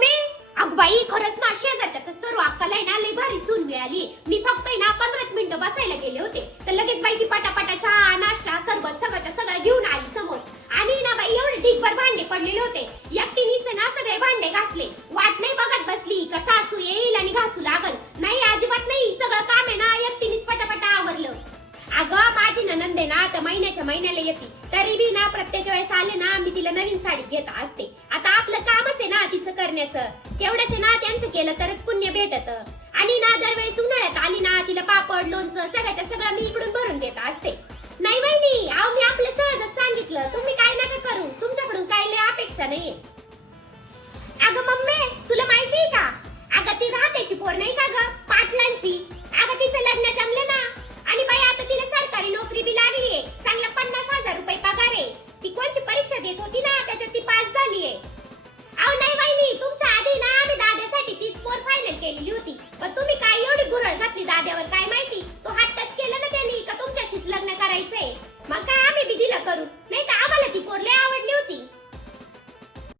Mummy अग बाई खरंच ना शेजारच्या तर सर्व अक्काला ना लई भारी सून मिळाली. मी फक्त ना पंधराच मिनिटं बसायला गेले होते. तर लगेच बाई ती पटापटा चहा नाश्ता सरबत सगळ्याच्या सगळं घेऊन आली समोर. आणि ना बाई एवढे ढिगभर भांडे पडलेले होते. एकटीनीच ना सगळे भांडे घासले. वाट नाही बघत बसली का सासू येईल आणि घासू लाग माझी ननंद आहे ना तर महिन्याच्या महिन्याला येते. तरी बी ना प्रत्येक वेळेस आले ना मी तिला नवीन साडी घेत असते. आता आपलं कामच आहे ना तिचं करण्याचं. तेवढंच आहे ना त्यांचं केलं तरच पुण्य भेटत. आणि ना दरवेळेस उन्हाळ्यात आली ना तिला पापड लोणचं सगळ्याच्या सगळं मी इकडून भरून देत असते. नाही वहिनी अहो मी आपलं सहजच सांगितलं. तुम्ही काय नका करू. तुमच्याकडून काय लय अपेक्षा नाहीये. अगं मम्मी तुला माहिती परीक्षा देत होती ना त्याच्यात ती पास झाली आहे अहो नाही वहिनी तुमच्या आधी ना आम्ही दाद्यासाठी तीच फोर फायनल केलेली होती. पण तुम्ही काय एवढी भुरळ घातली दाद्यावर काय माहिती? तो हट्टच केलं ना त्यांनी का तुमच्याशीच लग्न करायचंय? मग काय आम्ही बी दिलं करू नाही तर आम्हाला ती पोर